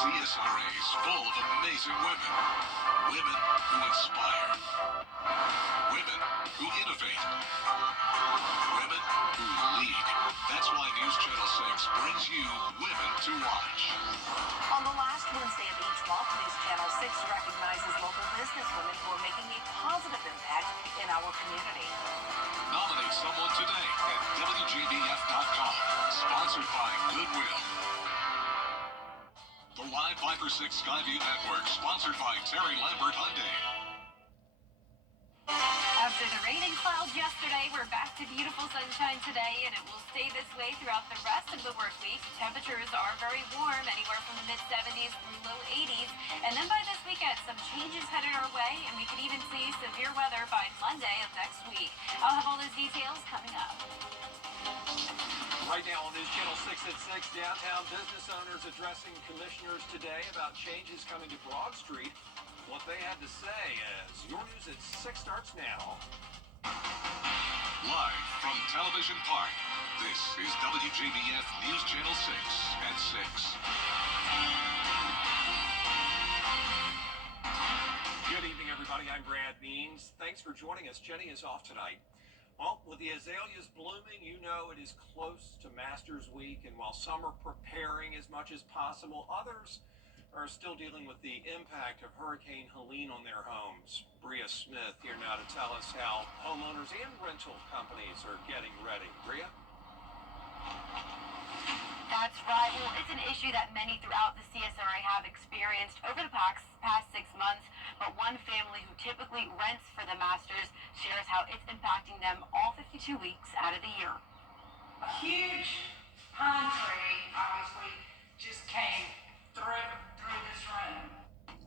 CSRA is full of amazing women. Women who inspire. Women who innovate. Women who lead. That's why News Channel 6 brings you Women to Watch. On the last Wednesday of each month, News Channel 6 recognizes local businesswomen who are making a positive impact in our community. Nominate someone today at WJBF.com. Sponsored by Goodwill. The Live 5 for 6 Skyview Network, sponsored by Terry Lambert Hyundai. After the rain and clouds yesterday, we're back to beautiful sunshine today, and it will stay this way throughout the rest of the work week. Temperatures are very warm, anywhere from the mid-70s through low 80s. And then by this weekend, some changes headed our way, and we could even see severe weather by Monday of next week. I'll have all those details coming up. Right now on News Channel 6 at 6, downtown business owners addressing commissioners today about changes coming to Broad Street. What they had to say as your News at 6 starts now. Live from Television Park, this is WJBF News Channel 6 at 6. Good evening, everybody. I'm Brad Beans. Thanks for joining us. Jenny is off tonight. Well, with the azaleas blooming, you know it is close to Masters Week, and while some are preparing as much as possible, others are still dealing with the impact of Hurricane Helene on their homes. Bria Smith here now to tell us how homeowners and rental companies are getting ready. Bria? That's right. Well, it's an issue that many throughout the CSRA have experienced over the past 6 months, but one family who typically rents for the Masters shares how it's impacting them all 52 weeks out of the year. A huge pine tree obviously just came through this room.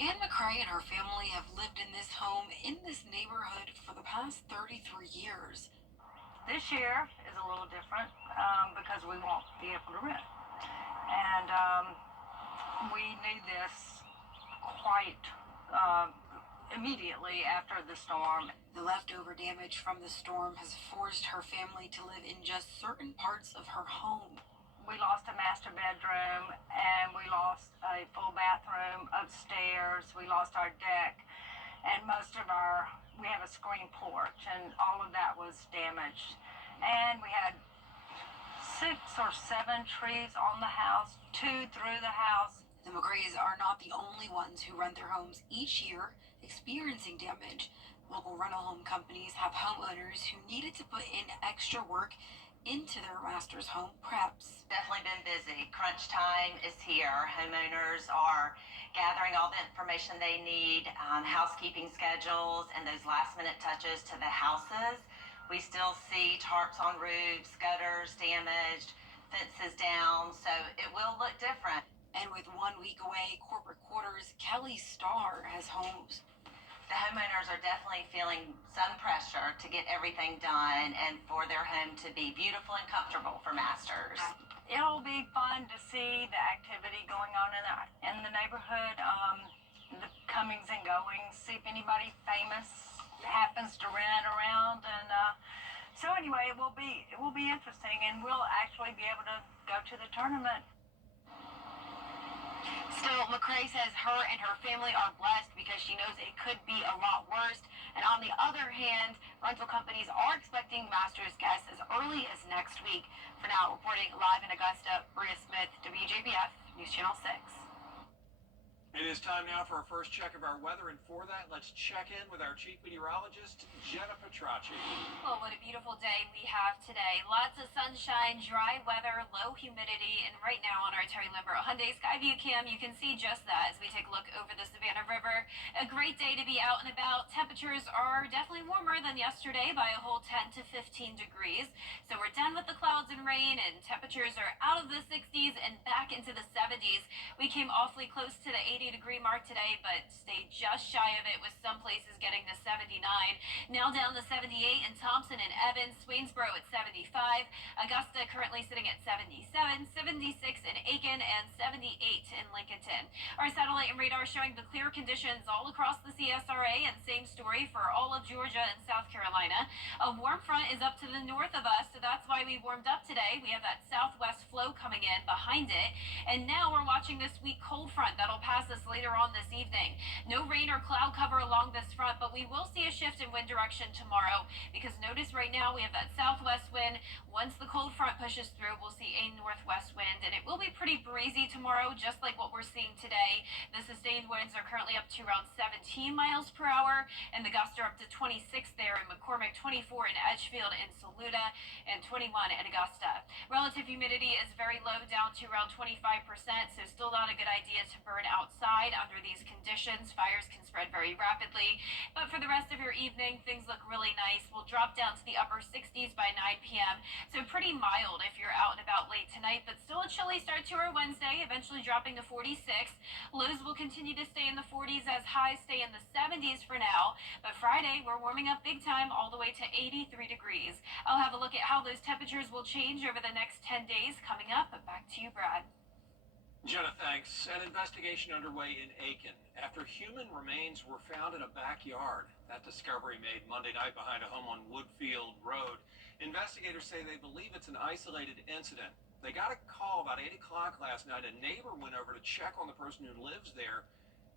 Ann McCrae and her family have lived in this home in this neighborhood for the past 33 years. This year is a little different because we won't be able to rent. And we need this quite immediately after the storm. The leftover damage from the storm has forced her family to live in just certain parts of her home. We lost a master bedroom and we lost a full bathroom upstairs. We lost our deck and we have a screen porch, and all of that was damaged. And we had 6 or 7 trees on the house, 2 through the house. The McCraes are not the only ones who rent their homes each year experiencing damage. Local rental home companies have homeowners who needed to put in extra work into their master's home preps. Definitely been busy. Crunch time is here. Homeowners are gathering all the information they need, housekeeping schedules, and those last minute touches to the houses. We still see tarps on roofs, gutters damaged, fences down, so it will look different. And with 1 week away, corporate quarters, Kelly Starr has homes. The homeowners are definitely feeling some pressure to get everything done and for their home to be beautiful and comfortable for Masters. It'll be fun to see the activity going on in the neighborhood, the comings and goings, see if anybody famous happens to rent around, and so anyway, it will be interesting, and we'll actually be able to go to the tournament. Still, McCrae says her and her family are blessed because she knows it could be a lot worse. And on the other hand, rental companies are expecting Masters guests as early as next week. For now, reporting live in Augusta, Bria Smith, WJBF, News Channel 6. It is time now for our first check of our weather, and for that, let's check in with our chief meteorologist, Jenna Petracci. Well, what a beautiful day we have today. Lots of sunshine, dry weather, low humidity, and right now on our Terry Lambert Hyundai Skyview cam, you can see just that as we take a look over the Savannah River. A great day to be out and about. Temperatures are definitely warmer than yesterday by a whole 10 to 15 degrees. So we're done with the clouds and rain, and temperatures are out of the 60s and back into the 70s. We came awfully close to the 80s 80-degree mark today, but stay just shy of it with some places getting to 79. Now down to 78 in Thompson and Evans, Swainsboro at 75, Augusta currently sitting at 77, 76 in Aiken, and 78 in Lincolnton. Our satellite and radar showing the clear conditions all across the CSRA, and same story for all of Georgia and South Carolina. A warm front is up to the north of us, so that's why we warmed up today. We have that southwest flow coming in behind it, and now we're watching this weak cold front that'll pass us later on this evening. No rain or cloud cover along this front, but we will see a shift in wind direction tomorrow, because notice right now we have that southwest wind. Once the cold front pushes through, we'll see a northwest wind, and it will be pretty breezy tomorrow, just like what we're seeing today. The sustained winds are currently up to around 17 miles per hour, and the gusts are up to 26 there in McCormick, 24 in Edgefield and Saluda, and 21 in Augusta. Relative humidity is very low, down to around 25%, so still not a good idea to burn outside under these conditions. Fires can spread very rapidly, but for the rest of your evening, things look really nice. We'll drop down to the upper 60s by 9 p.m., so pretty mild if you're out and about late tonight, but still a chilly start to our Wednesday, eventually dropping to 46. Lows will continue to stay in the 40s as highs stay in the 70s for now, but Friday we're warming up big time all the way to 83 degrees. I'll have a look at how those temperatures will change over the next 10 days coming up. Back to you, Brad. Jenna, thanks. An investigation underway in Aiken after human remains were found in a backyard. That discovery made Monday night behind a home on Woodfield Road. Investigators say they believe it's an isolated incident. They got a call about 8 o'clock last night. A neighbor went over to check on the person who lives there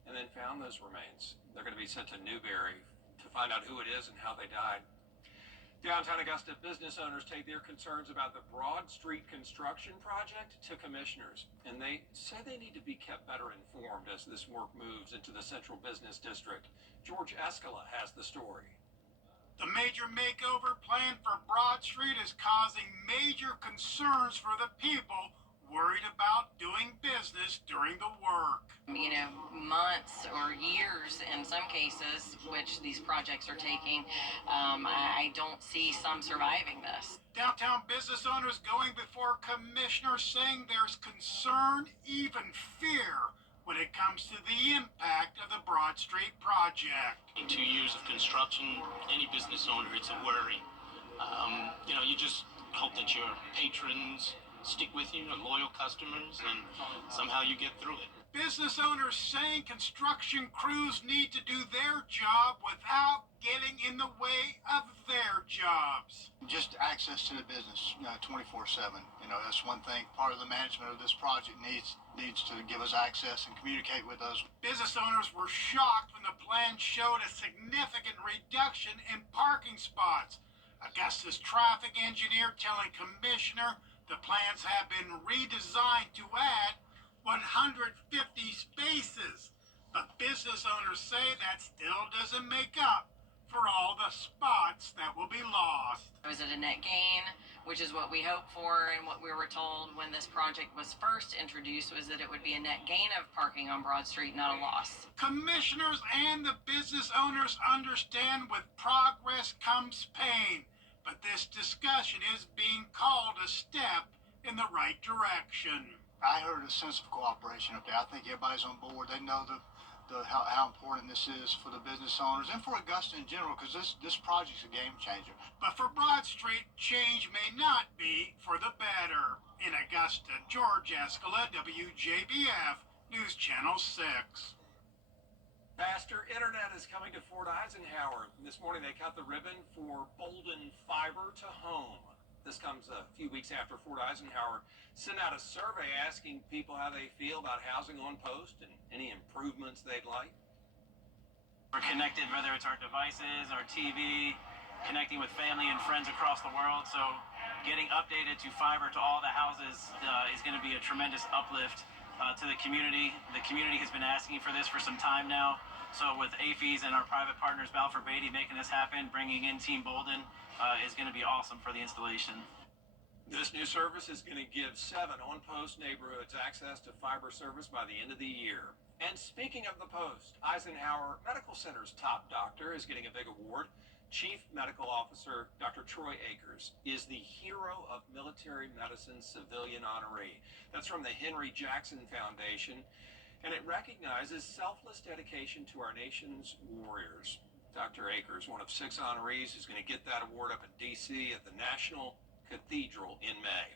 and then found those remains. They're going to be sent to Newberry to find out who it is and how they died. Downtown Augusta business owners take their concerns about the Broad Street construction project to commissioners, and they say they need to be kept better informed as this work moves into the central business district. George Escala has the story. The major makeover plan for Broad Street is causing major concerns for the people worried about doing business during the work. Months or years in some cases, which these projects are taking. I don't see some surviving this. Downtown business owners going before commissioners saying there's concern, even fear, when it comes to the impact of the Broad Street project. In 2 years of construction, any business owner, it's a worry. You just hope that your patrons stick with you, loyal customers, and somehow you get through it. Business owners saying construction crews need to do their job without getting in the way of their jobs. Just access to the business, 24/7. That's one thing. Part of the management of this project needs to give us access and communicate with us. Business owners were shocked when the plan showed a significant reduction in parking spots. Augusta's traffic engineer telling commissioner the plans have been redesigned to add 150 spaces, but business owners say that still doesn't make up for all the spots that will be lost. Was it a net gain, which is what we hoped for, and what we were told when this project was first introduced was that it would be a net gain of parking on Broad Street, not a loss. Commissioners and the business owners understand with progress comes pain, but this discussion is being called a step in the right direction. I heard a sense of cooperation up there. I think everybody's on board. They know how important this is for the business owners and for Augusta in general, because this project's a game changer. But for Broad Street, change may not be for the better. In Augusta, George Escala, WJBF, News Channel 6. Faster internet is coming to Fort Eisenhower. This morning they cut the ribbon for Bolden Fiber to Home. This comes a few weeks after Fort Eisenhower sent out a survey asking people how they feel about housing on post and any improvements they'd like. We're connected, whether it's our devices, our TV, connecting with family and friends across the world. So getting updated to fiber to all the houses is going to be a tremendous uplift to the community. The community has been asking for this for some time now. So with AFES and our private partners, Balfour Beatty, making this happen, bringing in Team Bolden, is going to be awesome for the installation. This new service is going to give 7 on-post neighborhoods access to fiber service by the end of the year. And speaking of the post, Eisenhower Medical Center's top doctor is getting a big award. Chief Medical Officer Dr. Troy Akers is the Hero of Military Medicine Civilian Honoree. That's from the Henry Jackson Foundation. and it recognizes selfless dedication to our nation's warriors. Dr. Akers, one of 6 honorees, is going to get that award up in D.C. at the National Cathedral in May.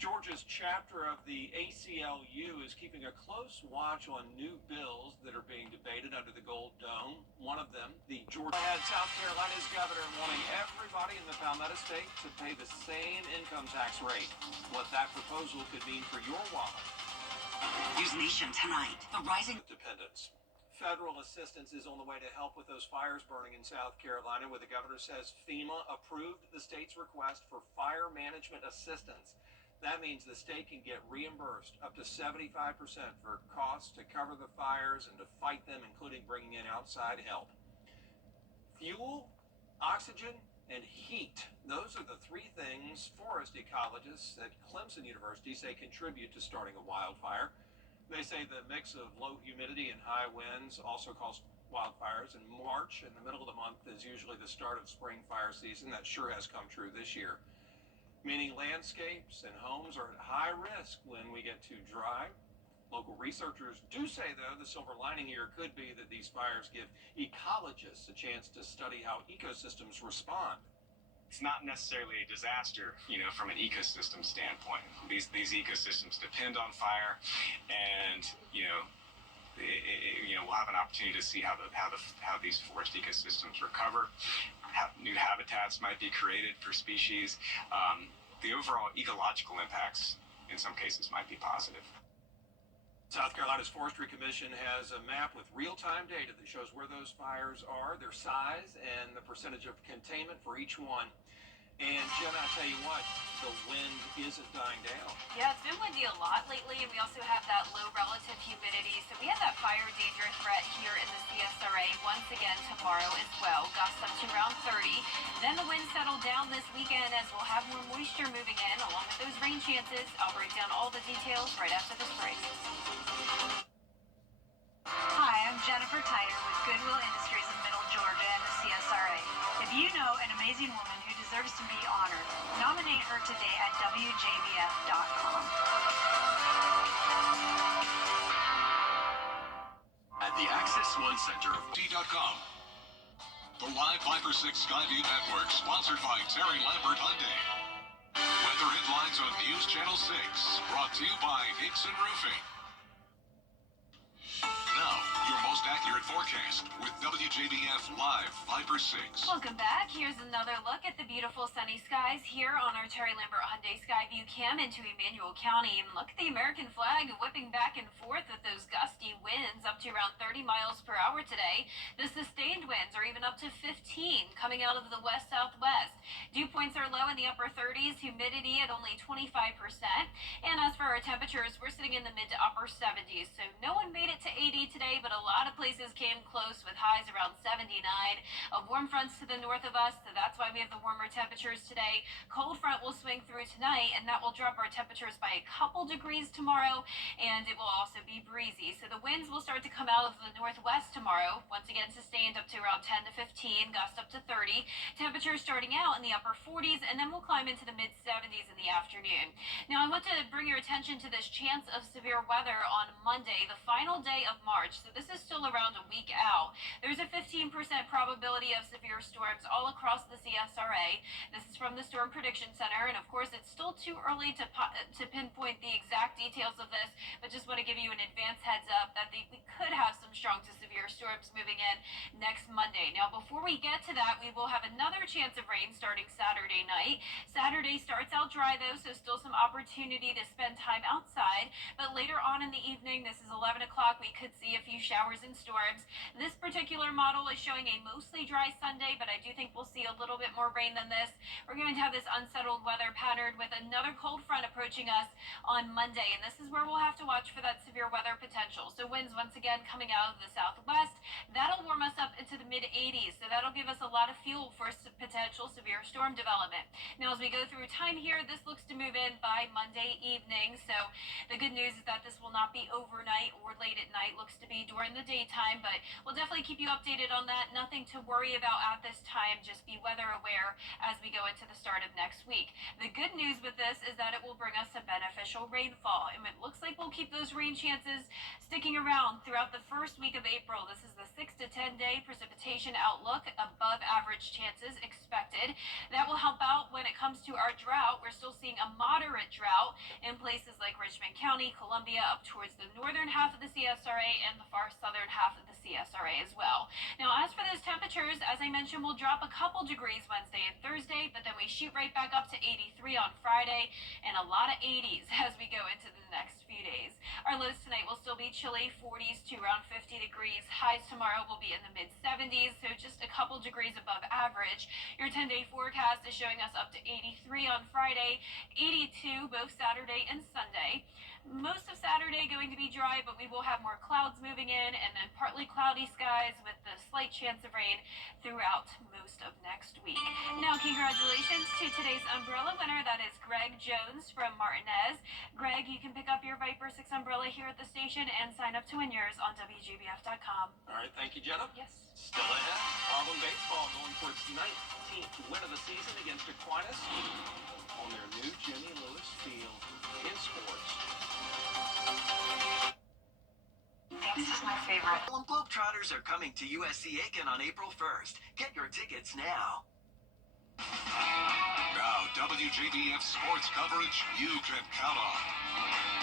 Georgia's chapter of the ACLU is keeping a close watch on new bills that are being debated under the Gold Dome. One of them, the Georgia had South Carolina's governor wanting everybody in the Palmetto State to pay the same income tax rate. What that proposal could mean for your wallet. News Nation tonight. The rising Dependence. Federal assistance is on the way to help with those fires burning in South Carolina, where the governor says FEMA approved the state's request for fire management assistance. That means the state can get reimbursed up to 75% for costs to cover the fires and to fight them, including bringing in outside help. Fuel, oxygen, and heat. Those are the 3 things forest ecologists at Clemson University say contribute to starting a wildfire. They say the mix of low humidity and high winds also cause wildfires, and March, in the middle of the month, is usually the start of spring fire season. That sure has come true this year. Meaning landscapes and homes are at high risk when we get too dry. Local researchers do say, though, the silver lining here could be that these fires give ecologists a chance to study how ecosystems respond. It's not necessarily a disaster, from an ecosystem standpoint. These ecosystems depend on fire, and we'll have an opportunity to see how these forest ecosystems recover. New habitats might be created for species. The overall ecological impacts, in some cases, might be positive. South Carolina's Forestry Commission has a map with real-time data that shows where those fires are, their size, and the percentage of containment for each one. And Jen, I tell you what, the wind isn't dying down. Yeah, it's been windy a lot lately, and we also have that low relative humidity. So we have that fire danger threat here in the CSRA once again tomorrow as well. Gusts up to around 30. Then the winds settle down this weekend as we'll have more moisture moving in, along with those rain chances. I'll break down all the details right after this break. Hi, I'm Jennifer Tyder with Goodwill Industries of Middle Georgia and the CSRA. If you know an amazing woman who deserves to be honored, nominate her today at WJBF.com. At the Access One Center of T.com. The live 5 for 6 Skyview Network, sponsored by Terry Lambert Hyundai. Weather headlines on News Channel 6, brought to you by Hickson Roofing. Now, your most accurate forecast with WJBF Live 5 for 6. Welcome back. Here's another look at the beautiful sunny skies here on our Terry Lambert Hyundai Skyview Cam into Emmanuel County. And look at the American flag whipping back and forth with those gusty winds up to around 30 miles per hour today. The sustained winds are even up to 15 coming out of the west-southwest. Dew points are low in the upper 30s, humidity at only 25%. And as for our temperatures, we're sitting in the mid to upper 70s. So no one made it to 80 today, but a lot of places came close with highs around 79. Warm fronts to the north of us, so that's why we have the warmer temperatures today. Cold front will swing through tonight, and that will drop our temperatures by a couple degrees tomorrow, and it will also be breezy. So the winds will start to come out of the northwest tomorrow, once again sustained up to around 10 to 15, gusts up to 30. Temperatures starting out in the upper 40s, and then we'll climb into the mid 70s in the afternoon. Now I want to bring your attention to this chance of severe weather on Monday, the final day of March. So this is still around a week out. There's a 15% probability of severe storms all across the CSRA. This is from the Storm Prediction Center, and of course it's still too early to pinpoint the exact details of this, but just want to give you an advance heads up that we could have some strong to severe storms moving in next Monday. Now before we get to that, we will have another chance of rain starting Saturday night. Saturday starts out dry though, so still some opportunity to spend time outside, but later on in the evening, this is 11 o'clock, we could see a few showers and storms. This particular model is showing a mostly dry Sunday, but I do think we'll see a little bit more rain than this. We're going to have this unsettled weather pattern with another cold front approaching us on Monday, and this is where we'll have to watch for that severe weather potential. So winds once again again coming out of the southwest. That'll warm us up into the mid-80s, so that'll give us a lot of fuel for potential severe storm development. Now, as we go through time here, this looks to move in by Monday evening, so the good news is that this will not be overnight or late at night. Looks to be during the daytime, but we'll definitely keep you updated on that. Nothing to worry about at this time. Just be weather aware as we go into the start of next week. The good news with this is that it will bring us some beneficial rainfall, and it looks like we'll keep those rain chances sticking around throughout the first week of April. This is the 6 to 10 day precipitation outlook, above average chances expected. That will help out when it comes to our drought. We're still seeing a moderate drought in places like Richmond County, Columbia, up towards the northern half of the CSRA and the far southern half of the CSRA as well. Now, as for those temperatures, as I mentioned, we'll drop a couple degrees Wednesday and Thursday, but then we shoot right back up to 83 on Friday and a lot of 80s as we go into the next few days. Our lows tonight will still be chilly, 40s to around 50 degrees. Highs tomorrow will be in the mid-70s, so just a couple degrees above average. Your 10-day forecast is showing us up to 83 on Friday, 82 both Saturday and Sunday. Most of Saturday going to be dry, but we will have more clouds moving in, and then partly cloudy skies with the slight chance of rain throughout most of next week. Now, congratulations to today's umbrella winner. That is Greg Jones from Martinez. Greg, you can pick up your Viper 6 umbrella here at the station and sign up to win yours on WJBF.com. All right, thank you, Jenna. Yes. Still ahead, Harlem baseball going for its 19th win of the season against Aquinas on their new Jimmy Lewis Field. In sports, This is my favorite. Harlem Globetrotters are coming to USC Aiken on April 1st. Get your tickets now. Now, WJBF sports coverage you can count on.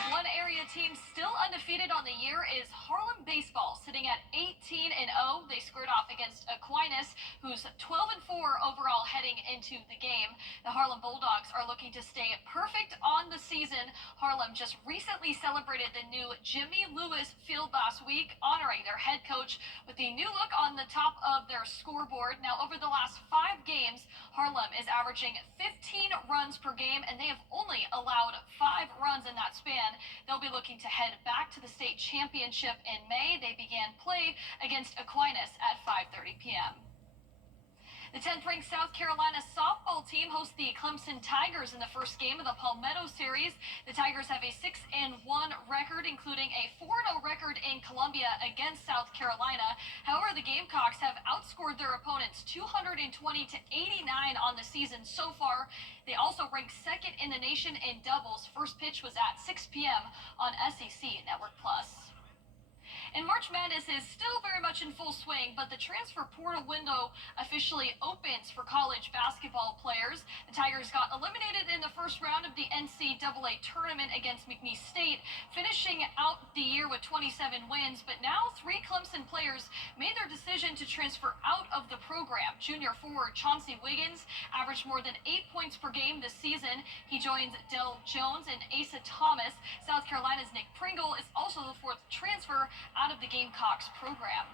One area team still undefeated on the year is Harlem baseball, sitting at 18-0. They squared off against Aquinas, who's 12-4 overall heading into the game. The Harlem Bulldogs are looking to stay perfect on the season. Harlem just recently celebrated the new Jimmy Lewis Field last week, honoring their head coach with the new look on the top of their scoreboard. Now, over the last 5 games, Harlem is averaging 15 runs per game, and they have only allowed 5 runs in that span. They'll be looking to head back to the state championship in May. They began play against Aquinas at 5:30 p.m. The 10th-ranked South Carolina softball team hosts the Clemson Tigers in the first game of the Palmetto Series. The Tigers have a 6-1 record, including a 4-0 record in Columbia against South Carolina. However, the Gamecocks have outscored their opponents 220-89 on the season so far. They also rank second in the nation in doubles. First pitch was at 6 p.m. on SEC Network Plus. And March Madness is still very much in full swing, but the transfer portal window officially opens for college basketball players. The Tigers got eliminated in the first round of the NCAA tournament against McNeese State, finishing out the year with 27 wins. But now 3 Clemson players made their decision to transfer out of the program. Junior forward Chauncey Wiggins averaged more than 8 points per game this season. He joins Del Jones and Asa Thomas. South Carolina's Nick Pringle is also the 4th transfer out of the Gamecocks program.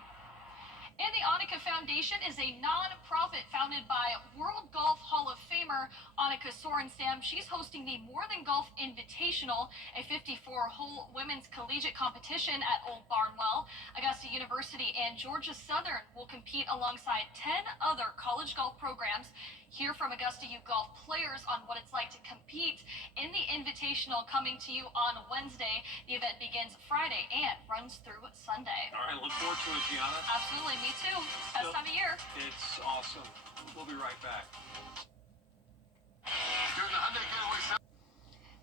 And the Annika Foundation is a non-profit founded by World Golf Hall of Famer Annika Sorenstam. She's hosting the More Than Golf Invitational, a 54-hole women's collegiate competition at Old Barnwell. Augusta University and Georgia Southern will compete alongside 10 other college golf programs. Hear from Augusta U Golf players on what it's like to compete in the Invitational, coming to you on Wednesday. The event begins Friday and runs through Sunday. all right, look forward to it, Gianna. Absolutely, me too. Best time of year. It's awesome. We'll be right back.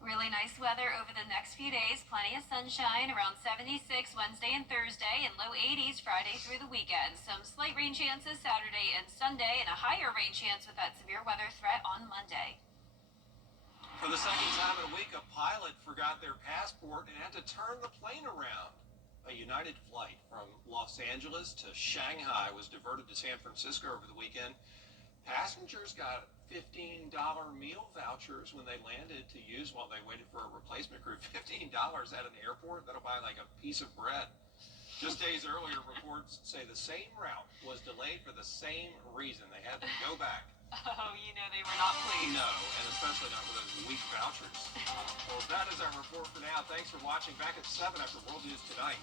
Really nice weather over the next few days. Plenty of sunshine, around 76 Wednesday and Thursday, and low 80s Friday through the weekend. Some slight rain chances Saturday and Sunday, and a higher rain chance with that severe weather threat on Monday. For the second time in a week, a pilot forgot their passport and had to turn the plane around. A United flight from Los Angeles to Shanghai was diverted to San Francisco over the weekend. Passengers got $15 meal vouchers when they landed to use while they waited for a replacement crew. $15 at an airport, that'll buy like a piece of bread. Just days earlier, reports say the same route was delayed for the same reason. They had to go back. Oh, you know they were not pleased. No, and especially not with those weak vouchers. Well, that is our report for now. Thanks for watching. Back at 7 after World News Tonight.